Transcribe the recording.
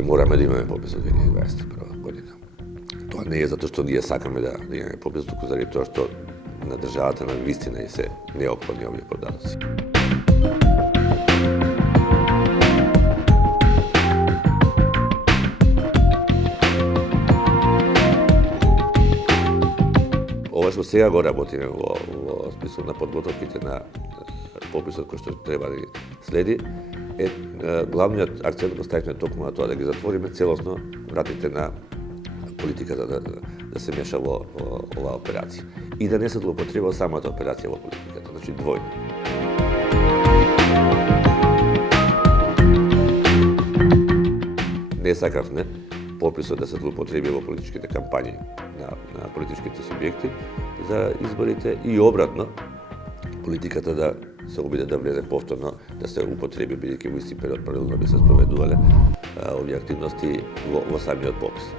Фактички мораме да имаме попис од 2021 година. Тоа не е затоа што ние сакаме да имаме попис, туку заради тоа што на државата на вистина и се неопходни овие податоци. Ова што сега го работиме во смисла на подготовките на пописот кој што треба да следи, главниот акцент го ставивме токму на тоа да ги затвориме целосно вратите на политиката да се меша во оваа операција и да не се злоупотреба самата операција во политиката, значи двојно. Не сакавме пописот да се злоупотреби во политичките кампањи на политичките субјекти за изборите и обратно, политиката да се обиде да влезе повторно, да се употреби, бидејќи во исти период паралелно би се спроведувале овие активности во самиот попис.